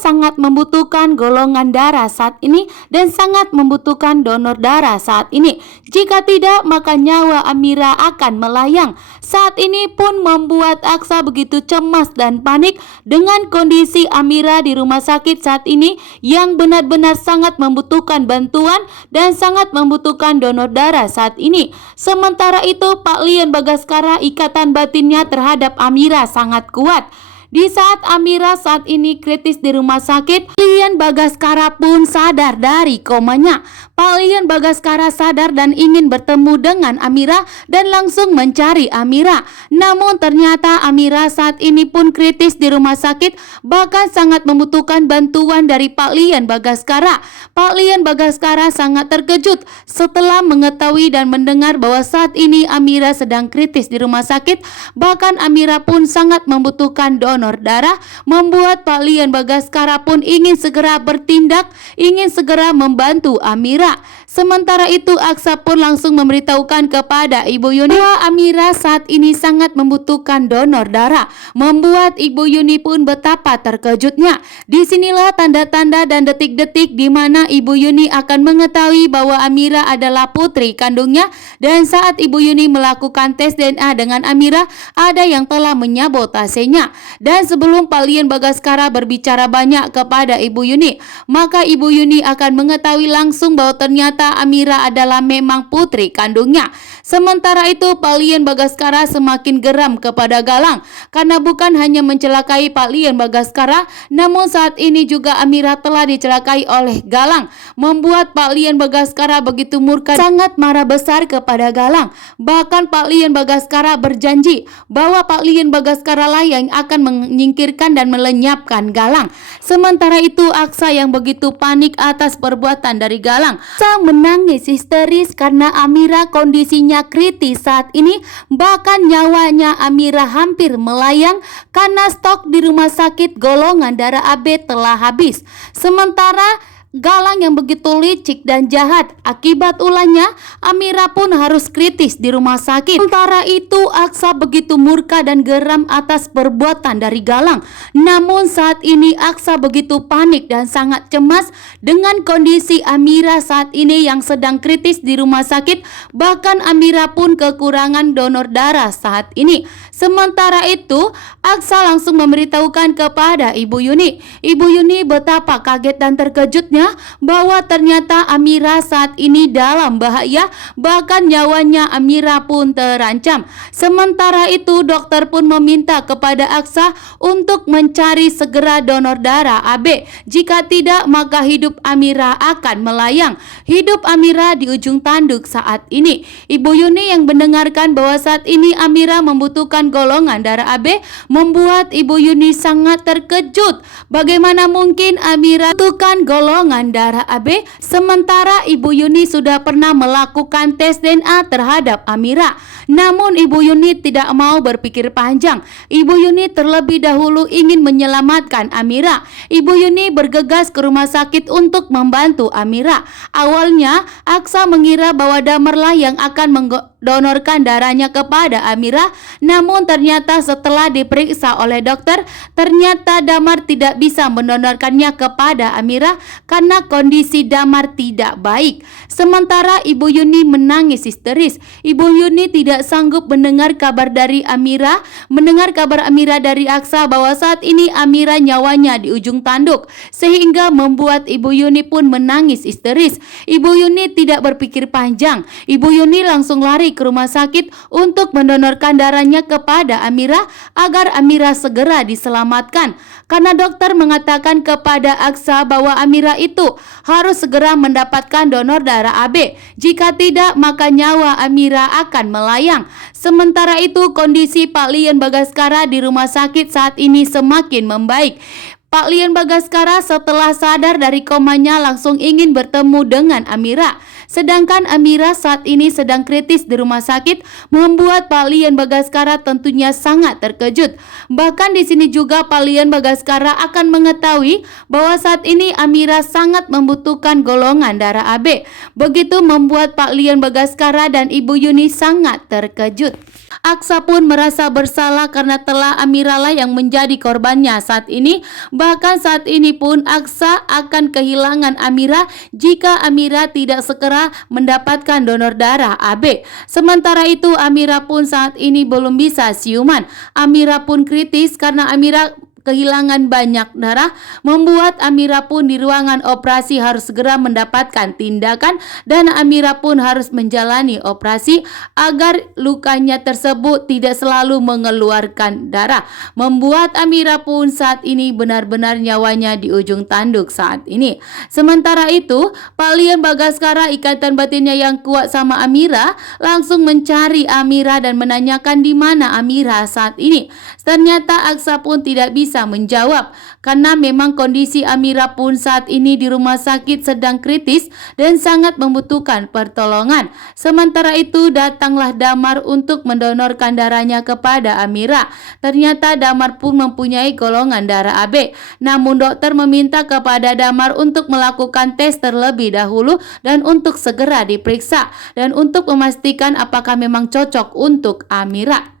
sangat membutuhkan golongan darah saat ini dan sangat membutuhkan donor darah saat ini. Jika tidak, maka nyawa Amira akan melayang. Saat ini pun membuat Aksa begitu cemas dan panik dengan kondisi Amira di rumah sakit saat ini yang benar-benar sangat membutuhkan bantuan dan sangat membutuhkan donor darah saat ini. Sementara itu, Pak Lian Bagaskara ikatan batinnya terhadap Amira sangat kuat. Di saat Amira saat ini kritis di rumah sakit, Lian Bagaskara pun sadar dari komanya. Pak Lian Bagaskara sadar dan ingin bertemu dengan Amira dan langsung mencari Amira. Namun ternyata Amira saat ini pun kritis di rumah sakit, bahkan sangat membutuhkan bantuan dari Pak Lian Bagaskara. Pak Lian Bagaskara sangat terkejut setelah mengetahui dan mendengar bahwa saat ini Amira sedang kritis di rumah sakit. Bahkan Amira pun sangat membutuhkan donor darah, membuat Pak Lian Bagaskara pun ingin segera bertindak, ingin segera membantu Amira. Sementara itu Aksa pun langsung memberitahukan kepada Ibu Yuni bahwa Amira saat ini sangat membutuhkan donor darah, membuat Ibu Yuni pun betapa terkejutnya. Disinilah tanda-tanda dan detik-detik di mana Ibu Yuni akan mengetahui bahwa Amira adalah putri kandungnya. Dan saat Ibu Yuni melakukan tes DNA dengan Amira, ada yang telah menyabotasenya. Dan sebelum Pak Lian Bagaskara berbicara banyak kepada Ibu Yuni, maka Ibu Yuni akan mengetahui langsung bahwa ternyata Amira adalah memang putri kandungnya. Sementara itu Pak Lian Bagaskara semakin geram kepada Galang karena bukan hanya mencelakai Pak Lian Bagaskara, namun saat ini juga Amira telah dicelakai oleh Galang, membuat Pak Lian Bagaskara begitu murka, sangat marah besar kepada Galang. Bahkan Pak Lian Bagaskara berjanji bahwa Pak Lian Bagaskara lah yang akan menyingkirkan dan melenyapkan Galang. Sementara itu Aksa yang begitu panik atas perbuatan dari Galang sang menangis histeris karena Amira kondisinya kritis saat ini. Bahkan nyawanya Amira hampir melayang karena stok di rumah sakit golongan darah AB telah habis. Sementara Galang yang begitu licik dan jahat, akibat ulahnya Amira pun harus kritis di rumah sakit. Sementara itu Aksa begitu murka dan geram atas perbuatan dari Galang. Namun saat ini Aksa begitu panik dan sangat cemas dengan kondisi Amira saat ini yang sedang kritis di rumah sakit. Bahkan Amira pun kekurangan donor darah saat ini. Sementara itu Aksa langsung memberitahukan kepada Ibu Yuni. Ibu Yuni betapa kaget dan terkejutnya bahwa ternyata Amira saat ini dalam bahaya, bahkan nyawanya Amira pun terancam. Sementara itu dokter pun meminta kepada Aksa untuk mencari segera donor darah AB. Jika tidak maka hidup Amira akan melayang. Hidup Amira di ujung tanduk saat ini. Ibu Yuni yang mendengarkan bahwa saat ini Amira membutuhkan golongan darah AB membuat Ibu Yuni sangat terkejut. Bagaimana mungkin Amira membutuhkan golongan darah AB sementara Ibu Yuni sudah pernah melakukan tes DNA terhadap Amira. Namun Ibu Yuni tidak mau berpikir panjang. Ibu Yuni terlebih dahulu ingin menyelamatkan Amira. Ibu Yuni bergegas ke rumah sakit untuk membantu Amira. Awalnya Aksa mengira bahwa Damarlah yang akan mendonorkan darahnya kepada Amira. Namun ternyata setelah diperiksa oleh dokter, ternyata Damar tidak bisa mendonorkannya kepada Amira karena kondisi Damar tidak baik. Sementara Ibu Yuni menangis histeris. Ibu Yuni tidak sanggup mendengar kabar dari Amira, mendengar kabar Amira dari Aksa bahwa saat ini Amira nyawanya di ujung tanduk, sehingga membuat Ibu Yuni pun menangis histeris. Ibu Yuni tidak berpikir panjang. Ibu Yuni langsung lari ke rumah sakit untuk mendonorkan darahnya kepada Amira agar Amira segera diselamatkan. Karena dokter mengatakan kepada Aksa bahwa Amira itu harus segera mendapatkan donor darah AB. Jika tidak maka nyawa Amira akan melayang. Sementara itu kondisi Pak Lian Bagaskara di rumah sakit saat ini semakin membaik. Pak Lian Bagaskara setelah sadar dari komanya langsung ingin bertemu dengan Amira. Sedangkan Amira saat ini sedang kritis di rumah sakit, membuat Pak Lian Bagaskara tentunya sangat terkejut. Bahkan di sini juga Pak Lian Bagaskara akan mengetahui bahwa saat ini Amira sangat membutuhkan golongan darah AB. Begitu membuat Pak Lian Bagaskara dan Ibu Yuni sangat terkejut. Aksa pun merasa bersalah karena telah Amira lah yang menjadi korbannya saat ini. Bahkan saat ini pun Aksa akan kehilangan Amira jika Amira tidak segera mendapatkan donor darah AB. Sementara itu Amira pun saat ini belum bisa siuman. Amira pun kritis karena Amira kehilangan banyak darah, membuat Amira pun di ruangan operasi harus segera mendapatkan tindakan dan Amira pun harus menjalani operasi agar lukanya tersebut tidak selalu mengeluarkan darah, membuat Amira pun saat ini benar-benar nyawanya di ujung tanduk saat ini. Sementara itu, Palian Bagaskara ikatan batinnya yang kuat sama Amira langsung mencari Amira dan menanyakan di mana Amira saat ini. Ternyata Aksa pun tidak bisa menjawab karena memang kondisi Amira pun saat ini di rumah sakit sedang kritis dan sangat membutuhkan pertolongan. Sementara itu datanglah Damar untuk mendonorkan darahnya kepada Amira. Ternyata Damar pun mempunyai golongan darah AB. Namun dokter meminta kepada Damar untuk melakukan tes terlebih dahulu dan untuk segera diperiksa dan untuk memastikan apakah memang cocok untuk Amira.